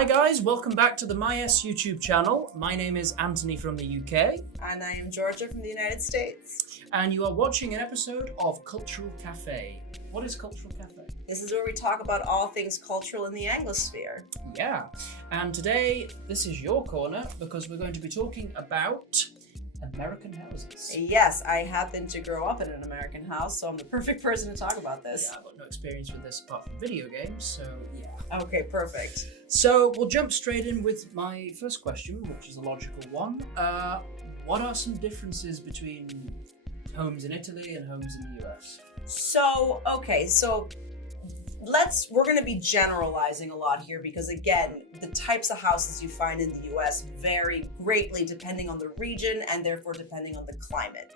Hi guys, welcome back to the MyS YouTube channel. My name is Anthony from the UK. And I am Georgia from the United States. And you are watching an episode of Cultural Cafe. What is Cultural Cafe? This is where we talk about all things cultural in the Anglosphere. Yeah, and today this is your corner because we're going to be talking about American houses. Yes, I happen to grow up in an American house, so I'm the perfect person to talk about this. Yeah, I've got no experience with this apart from video games, so yeah. Okay, perfect. So we'll jump straight in with my first question, which is a logical one. What are some differences between homes in Italy and homes in the US? So we're going to be generalizing a lot here because, again, the types of houses you find in the US vary greatly depending on the region and therefore depending on the climate.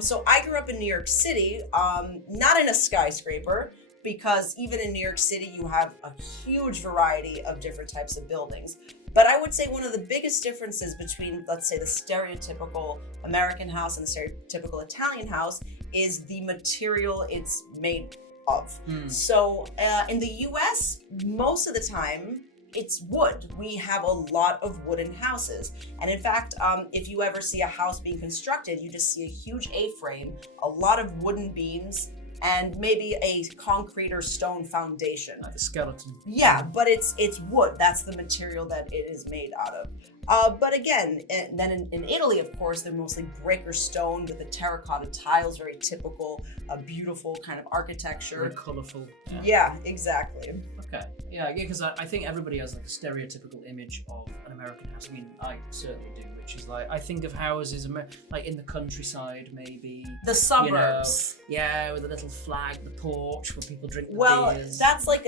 So I grew up in New York City, not in a skyscraper, because even in New York City, you have a huge variety of different types of buildings. But I would say one of the biggest differences between, let's say, the stereotypical American house and the stereotypical Italian house is the material it's made of. So in the US, most of the time, it's wood. We have a lot of wooden houses. And in fact, if you ever see a house being constructed, you just see a huge A-frame, a lot of wooden beams, and maybe a concrete or stone foundation. Like the skeleton. Yeah, but it's wood. That's the material that it is made out of. But again, then in Italy, of course, they're mostly brick or stone with the terracotta tiles, very typical, beautiful kind of architecture. Very colourful. Yeah, exactly. Okay. Yeah, because I think everybody has like a stereotypical image of an American house. I mean, I certainly do, which is like, I think of houses like in the countryside, maybe. The suburbs. Yeah, with a little flag, the porch where people drink the beers. That's like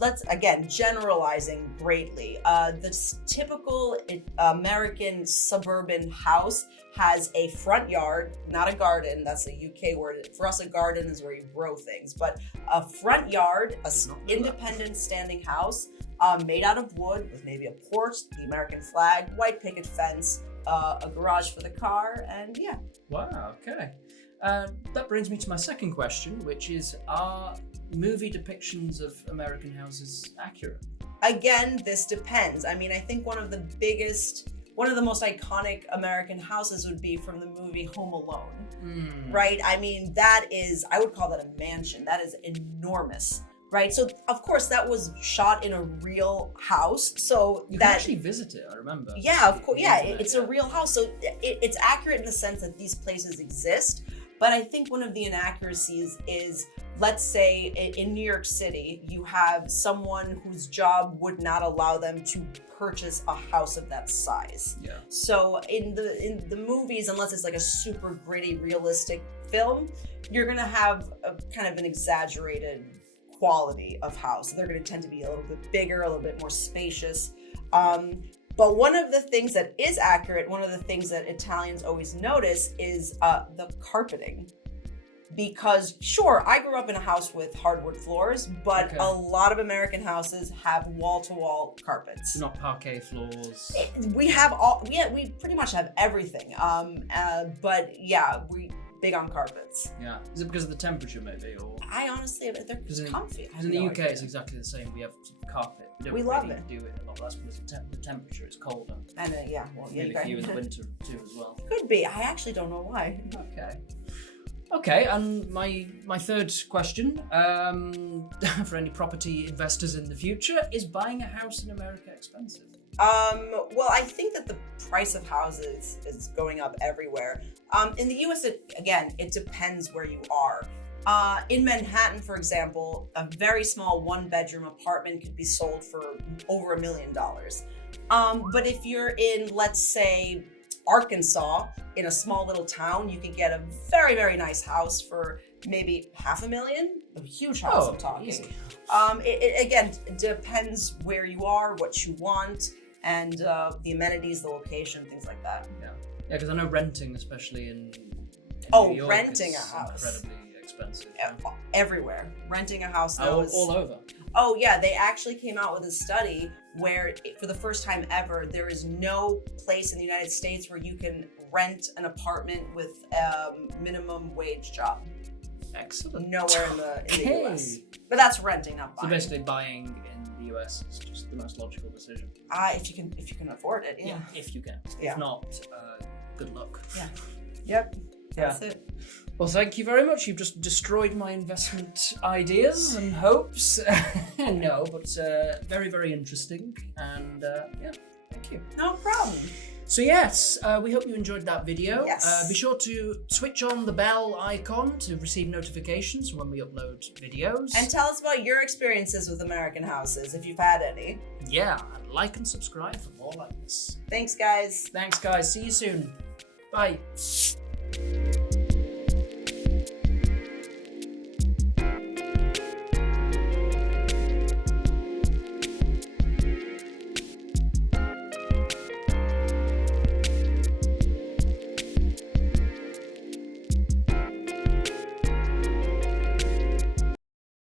let's, again, generalizing greatly. The typical American suburban house has a front yard, not a garden. That's a UK word. For us, a garden is where you grow things. But a front yard, independent standing house made out of wood with maybe a porch, the American flag, white picket fence, a garage for the car, and yeah. Wow, okay. That brings me to my second question, which is, are movie depictions of American houses accurate? Again, this depends. I mean, I think one of the most iconic American houses would be from the movie Home Alone, right? I mean, I would call that a mansion. That is enormous, right? So, of course, that was shot in a real house. So you can actually visit it, I remember. Yeah, of course. Yeah, it's a real house. So it's accurate in the sense that these places exist. But I think one of the inaccuracies is, let's say in New York City, you have someone whose job would not allow them to purchase a house of that size. Yeah. So in the movies, unless it's like a super gritty, realistic film, you're gonna have a kind of an exaggerated quality of house. They're gonna tend to be a little bit bigger, a little bit more spacious. But one of the things that is accurate, one of the things that Italians always notice is the carpeting. Because sure, I grew up in a house with hardwood floors, but a lot of American houses have wall-to-wall carpets. Not parquet floors. We pretty much have everything. But yeah, we big on carpets. Yeah. Is it because of the temperature maybe, or? I honestly, they're comfy. Because in the UK it's exactly the same. We have carpet. We love it. Do it a lot less because the temperature is colder. And maybe for you in the winter too as well. Could be. I actually don't know why. Okay, and my third question, for any property investors in the future, is buying a house in America expensive? Well, I think that the price of houses is going up everywhere. In the US, it depends where you are. In Manhattan, for example, a very small one-bedroom apartment could be sold for over $1 million. But if you're in, let's say, Arkansas, in a small little town, you could get a very, very nice house for maybe $500,000. A huge house, I'm talking. Easy. It depends where you are, what you want, and the amenities, the location, things like that. Yeah, because I know renting, especially in New York, renting is a house incredibly expensive. Everywhere, renting a house now is all over. Oh yeah, they actually came out with a study where, for the first time ever, there is no place in the United States where you can rent an apartment with a minimum wage job. Excellent. Nowhere in the US. But that's renting, not buying. So basically buying in the US. It's just the most logical decision. If you can afford it, yeah. If you can. Yeah. If not, good luck. Yeah. Yep. That's it. Well, thank you very much. You've just destroyed my investment ideas and hopes. No, but very, very interesting. And yeah, thank you. No problem. So yes, we hope you enjoyed that video. Yes. Be sure to switch on the bell icon to receive notifications when we upload videos. And tell us about your experiences with American houses, if you've had any. Yeah, and like and subscribe for more like this. Thanks, guys. Thanks, guys. See you soon. Bye.